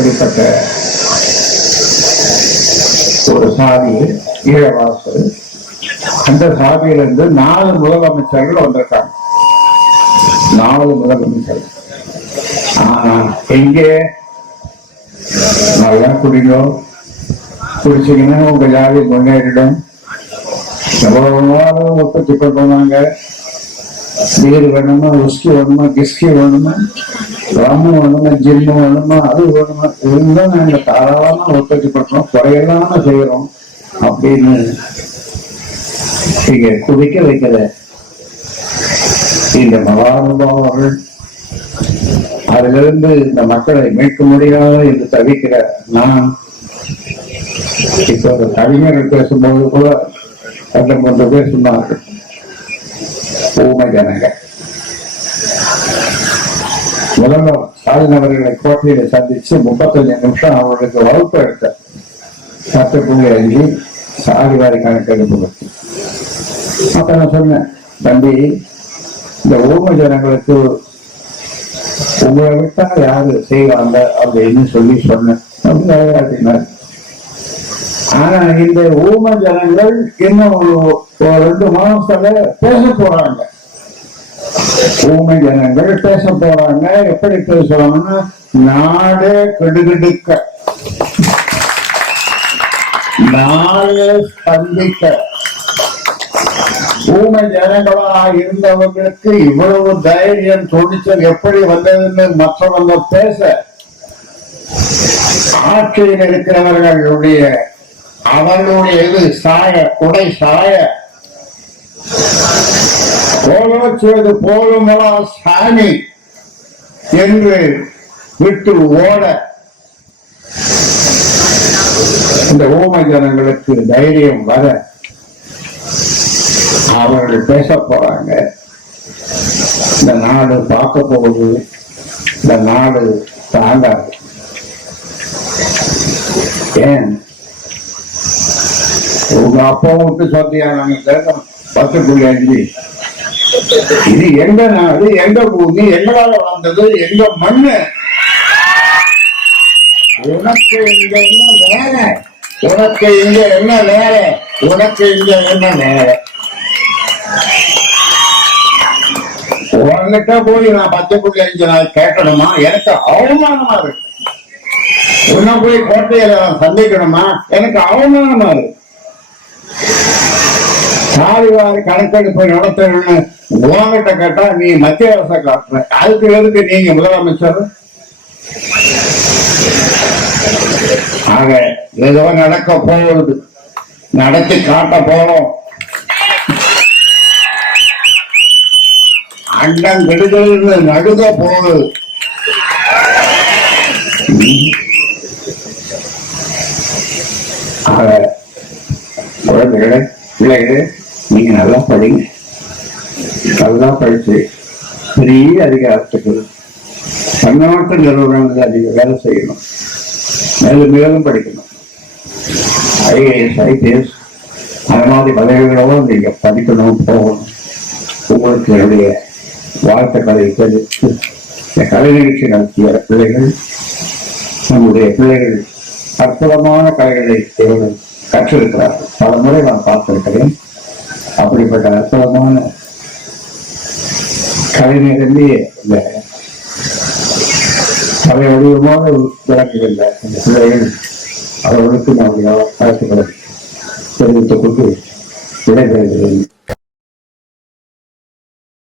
அப்படிப்பட்ட ஒரு சாதி ஈழவாசு. அந்த சாதியிலிருந்து 4 முதலமைச்சர்கள் வந்திருக்காங்க. 4 முதலமைச்சர்கள். எங்கே நல்லா குடிங்கோ, குடிச்சீங்கன்னா உங்க ஜாதி முன்னேறிடும். எவ்வளவு உற்பத்தி பண்ணுவாங்க. பீர் வேணுமா, உஸ்கி வேணுமா, கிஸ்கி வேணுமா, ரம்மு வேணுமா, ஜிம்மு வேணுமா, அது வேணுமா, இதுதான் நாங்க தாராளமா உற்பத்தி பண்றோம், குறையெல்லாம செய்யறோம் அப்படின்னு இங்க குடிக்க வைக்கிற இந்த மகானுபாவர்கள், அதிலிருந்து இந்த மக்களை மீட்க முடியாத என்று தவிக்கிற நான் இப்ப கவிஞர்கள் பேசும்போது கூட 2-3 பேர் சொன்னார்கள், ஊமை ஜனங்க. முதல்வர் ஸ்டாலின் அவர்களை கோட்டையில சந்திச்சு 35 நிமிஷம் அவர்களுக்கு வகுப்பு எடுத்த 10.5 சாதிவாரி கணக்கெடுப்பு. அப்ப நான் சொன்னேன், தம்பி, இந்த ஊமை ஜனங்களுக்கு உங்களை விட்டா யாரு செய்வாங்க அப்படின்னு சொல்லி சொன்னேன். ஆனா இந்த ஊமை ஜனங்கள் இன்னும் ஒரு 2 மாசத்துல பேச போறாங்க. ஊமை ஜனங்கள் பேச போறாங்க. எப்படி பேசுவாங்கன்னா, நாடே கெடுகெடுக்க, நாடே ஸ்பந்திக்க. ஊமை ஜனங்களா இருந்தவங்களுக்கு இவ்வளவு தைரியம், துணிச்சல் எப்படி வந்ததுன்னு மற்றவங்க பேச, ஆட்சியில் இருக்கிறவர்களுடைய அவர்களுடைய இது சாய, குடை சாய, போலோச்சுவது போலுமலா சாமி என்று விட்டு ஓட இந்த ஊமை ஜனங்களுக்கு தைரியம் வர அவர்கள் பேச போறாங்க. இந்த நாடு பார்க்க போகுது, இந்த நாடு தாங்காது. ஏன் உங்க அப்பா விட்டு சொத்தியா? நாங்க கேட்கணும் 10.5. இது எங்க நாடு, எங்க பூமி, எங்களால வந்தது, எங்க மண்ணு. உனக்கு இங்க என்ன வேலை? உனக்கு இங்க என்ன வேலை? உனக்கு இங்க என்ன வேலை? உன்கிட்ட போய் நான் 10.5 நாள் கேட்கணுமா? எனக்கு அவமானமா இருக்கு. உன்ன போய் கோட்டையில சந்திக்கணுமா? எனக்கு அவமானமா இருக்கு. சாதிவாரி கணக்கெடுப்பு நடத்தணும்னு உங்ககிட்ட கேட்டா நீ மத்திய அரசை காட்டுற. அதுக்கு எதுக்கு நீங்க முதலமைச்சர்? ஆக ஏதோ நடக்க போகுது, நடத்தி காட்ட போறோம். அண்டம் கெடுதல்னு நடுக போகுது. ஆக குழந்தைகளே, பிள்ளைகளே, நீங்க நல்லா படிங்க. நல்லா படிச்சு பெரிய அதிகாரத்துக்கு பன்னாட்டு நிறுவனங்கள் அதிக வேலை செய்யணும். மேலும் மேலும் படிக்கணும். IAS, IPS அந்த மாதிரி பதவிகளோடு நீங்க படிக்கணும், போகணும். உங்களுக்கு என்னுடைய வாழ்த்துக்களை தெரிவித்து இந்த கலை நிகழ்ச்சி நடத்திய பிள்ளைகள், நம்முடைய பிள்ளைகள் அற்புதமான கலைகளை கற்றிருக்கிறார்கள். பல முறை நான் பார்த்திருக்கிறேன். அப்படிப்பட்ட அற்புதமான கலைஞர்களே இந்த கலை வடிவமாக விளங்குகின்ற இந்த பிள்ளைகள், அவர்களுக்கு நம்முடைய வாழ்த்துக்களை தெரிவித்துக் கொண்டு விடைபெறுகிறேன்.